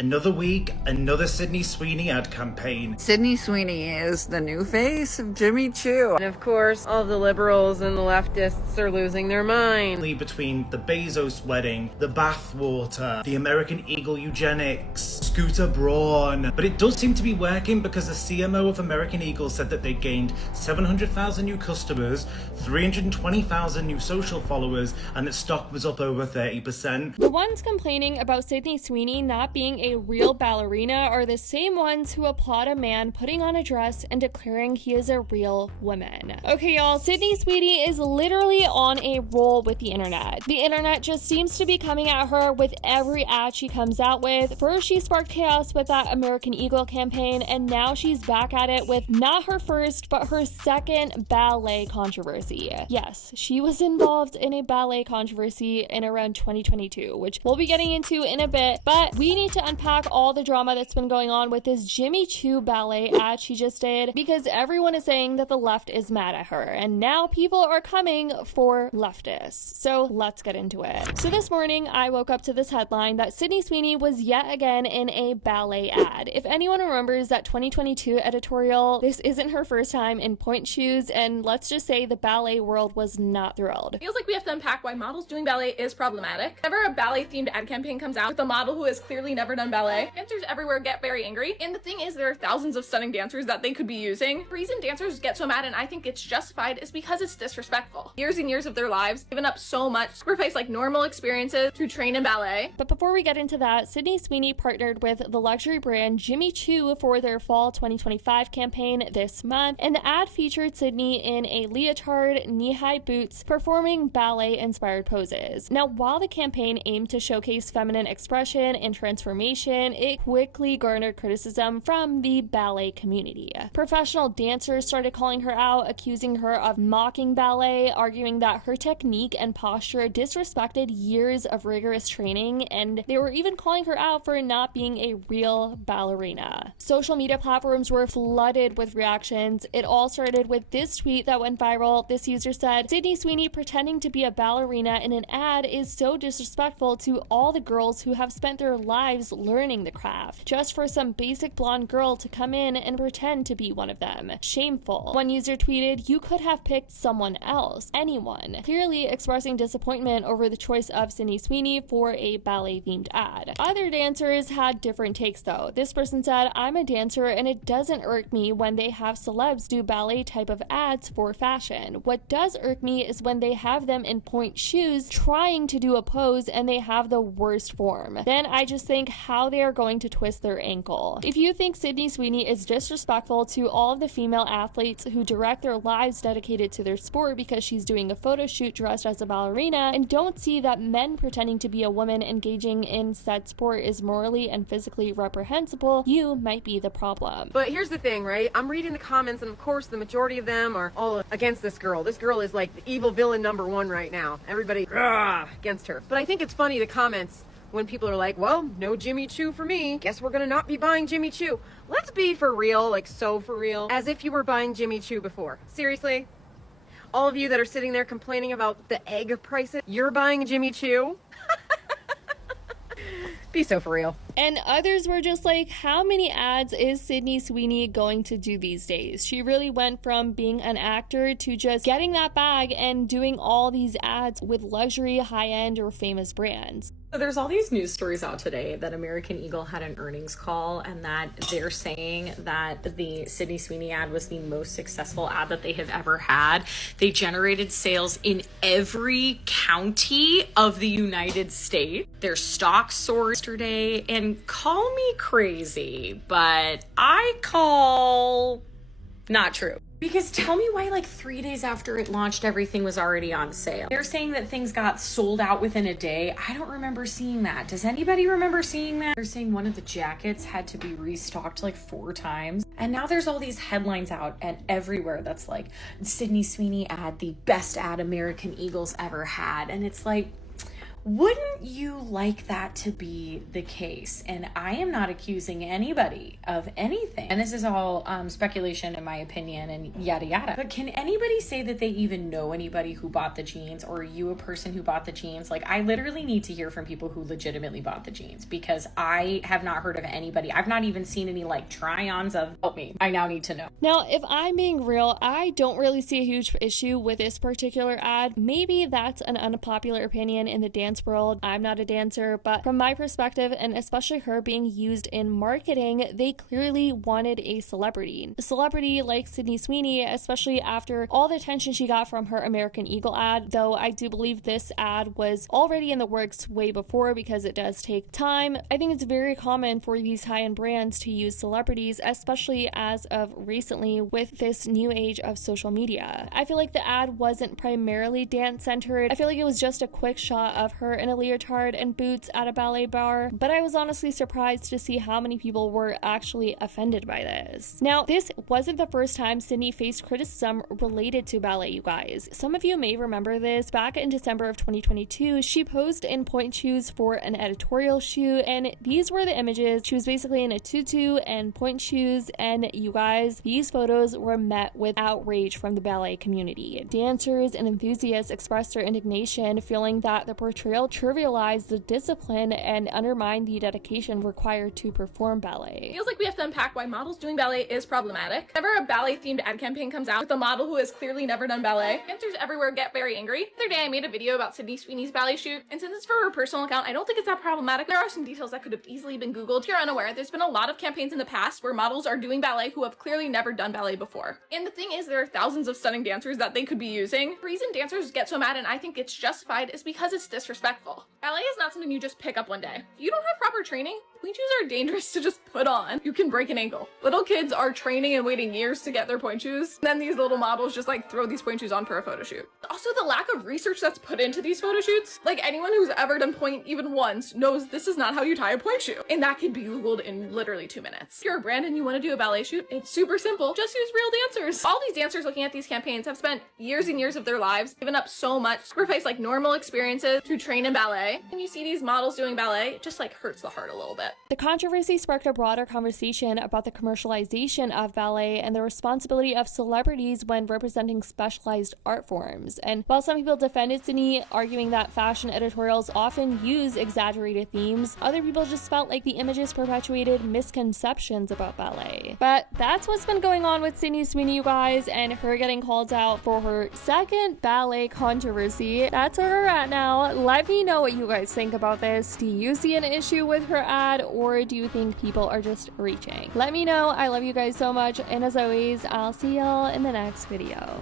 Another week, another Sydney Sweeney ad campaign. Sydney Sweeney is the new face of Jimmy Choo. And of course, all the liberals and the leftists are losing their mind. Between the Bezos wedding, the bathwater, the American Eagle eugenics, Scooter Braun. But it does seem to be working because the CMO of American Eagle said that they gained 700,000 new customers, 320,000 new social followers, and that stock was up over 30%. The ones complaining about Sydney Sweeney not being a real ballerina are the same ones who applaud a man putting on a dress and declaring he is a real woman. Okay, y'all, Sydney Sweeney is literally on a roll with the internet. The internet just seems to be coming at her with every ad she comes out with. First, she sparked chaos with that American Eagle campaign, and now she's back at it with not her first, but her second ballet controversy. Yes, she was involved in a ballet controversy in around 2022, which we'll be getting into in a bit, but we need to unpack all the drama that's been going on with this Jimmy Choo Ballet ad she just did, because everyone is saying that the left is mad at her, and now people are coming for leftists. So let's get into it. So this morning, I woke up to this headline that Sydney Sweeney was yet again in a ballet ad. If anyone remembers that 2022 editorial, this isn't her first time in pointe shoes, and let's just say the ballet world was not thrilled. Feels like we have to unpack why models doing ballet is problematic. Whenever a ballet-themed ad campaign comes out with a model who has clearly never done ballet, dancers everywhere get very angry. And the thing is, there are thousands of stunning dancers that they could be using. The reason dancers get so mad, and I think it's justified, is because it's disrespectful. Years and years of their lives, given up so much, sacrifice like normal experiences to train in ballet. But before we get into that, Sydney Sweeney partnered with the luxury brand Jimmy Choo for their fall 2025 campaign this month, and the ad featured Sydney in a leotard, knee-high boots, performing ballet-inspired poses. Now, while the campaign aimed to showcase feminine expression and transformation, it quickly garnered criticism from the ballet community. Professional dancers started calling her out, accusing her of mocking ballet, arguing that her technique and posture disrespected years of rigorous training, and they were even calling her out for not being a real ballerina. Social media platforms were flooded with reactions. It all started with this tweet that went viral. This user said, "Sydney Sweeney pretending to be a ballerina in an ad is so disrespectful to all the girls who have spent their lives learning the craft, just for some basic blonde girl to come in and pretend to be one of them. Shameful." One user tweeted, "You could have picked someone else, anyone," clearly expressing disappointment over the choice of Sydney Sweeney for a ballet-themed ad. Other dancers had different takes though. This person said, "I'm a dancer and it doesn't irk me when they have celebs do ballet type of ads for fashion. What does irk me is when they have them in pointe shoes trying to do a pose and they have the worst form. Then I just think how they are going to twist their ankle." If you think Sydney Sweeney is disrespectful to all of the female athletes who direct their lives dedicated to their sport because she's doing a photo shoot dressed as a ballerina, and don't see that men pretending to be a woman engaging in said sport is morally and physically reprehensible, you might be the problem. But here's the thing, right? I'm reading the comments, and of course the majority of them are all against this girl. This girl is like the evil villain #1 right now. Everybody against her. But I think it's funny, the comments, when people are like, well, no Jimmy Choo for me. Guess we're gonna not be buying Jimmy Choo. Let's be for real, like so for real. As if you were buying Jimmy Choo before. Seriously? All of you that are sitting there complaining about the egg prices, you're buying Jimmy Choo? Be so for real. And others were just like, how many ads is Sydney Sweeney going to do these days? She really went from being an actor to just getting that bag and doing all these ads with luxury, high-end, or famous brands. So there's all these news stories out today that American Eagle had an earnings call and that they're saying that the Sydney Sweeney ad was the most successful ad that they have ever had. They generated sales in every county of the United States. Their stock soared yesterday, and call me crazy, but I call not true. Because tell me why like 3 days after it launched, everything was already on sale. They're saying that things got sold out within a day. I don't remember seeing that. Does anybody remember seeing that? They're saying one of the jackets had to be restocked like 4 times. And now there's all these headlines out and everywhere that's like, Sydney Sweeney ad, the best ad American Eagles ever had. And it's like, Wouldn't you like that to be the case? And I am not accusing anybody of anything. And this is all speculation in my opinion and yada yada. But can anybody say that they even know anybody who bought the jeans, or are you a person who bought the jeans? Like, I literally need to hear from people who legitimately bought the jeans, because I have not heard of anybody. I've not even seen any like try-ons of, help me, I now need to know. Now, if I'm being real, I don't really see a huge issue with this particular ad. Maybe that's an unpopular opinion in the dance world. I'm not a dancer, but from my perspective, and especially her being used in marketing, they clearly wanted a celebrity. A celebrity like Sydney Sweeney, especially after all the attention she got from her American Eagle ad, though I do believe this ad was already in the works way before because it does take time. I think it's very common for these high-end brands to use celebrities, especially as of recently with this new age of social media. I feel like the ad wasn't primarily dance-centered. I feel like it was just a quick shot of her in a leotard and boots at a ballet bar, but I was honestly surprised to see how many people were actually offended by this. Now, this wasn't the first time Sydney faced criticism related to ballet, you guys. Some of you may remember this. Back in December of 2022, she posed in pointe shoes for an editorial shoot, and these were the images. She was basically in a tutu and pointe shoes, and you guys, these photos were met with outrage from the ballet community. Dancers and enthusiasts expressed their indignation, feeling that the portrayal trivialized the discipline and undermined the dedication required to perform ballet. Feels like we have to unpack why models doing ballet is problematic. Whenever a ballet-themed ad campaign comes out with a model who has clearly never done ballet, dancers everywhere get very angry. The other day I made a video about Sydney Sweeney's ballet shoot, and since it's for her personal account, I don't think it's that problematic. There are some details that could have easily been Googled. If you're unaware, there's been a lot of campaigns in the past where models are doing ballet who have clearly never done ballet before. And the thing is, there are thousands of stunning dancers that they could be using. The reason dancers get so mad, and I think it's justified, is because it's disrespectful. Ballet is not something you just pick up one day. If you don't have proper training, pointe shoes are dangerous to just put on. You can break an ankle. Little kids are training and waiting years to get their pointe shoes. Then these little models just like throw these pointe shoes on for a photo shoot. Also, the lack of research that's put into these photo shoots. Like, anyone who's ever done pointe even once knows this is not how you tie a pointe shoe. And that could be Googled in literally 2 minutes. If you're a brand and you want to do a ballet shoot, it's super simple. Just use real dancers. All these dancers looking at these campaigns have spent years and years of their lives, given up so much, sacrificed like normal experiences to train in ballet. And you see these models doing ballet, it just like hurts the heart a little bit. The controversy sparked a broader conversation about the commercialization of ballet and the responsibility of celebrities when representing specialized art forms. And while some people defended Sydney, arguing that fashion editorials often use exaggerated themes, other people just felt like the images perpetuated misconceptions about ballet. But that's what's been going on with Sydney Sweeney, you guys, and her getting called out for her second ballet controversy. That's where we're at now. Let me know what you guys think about this. Do you see an issue with her ad, or do you think people are just reaching? Let me know. I love you guys so much, and as always, I'll see y'all in the next video.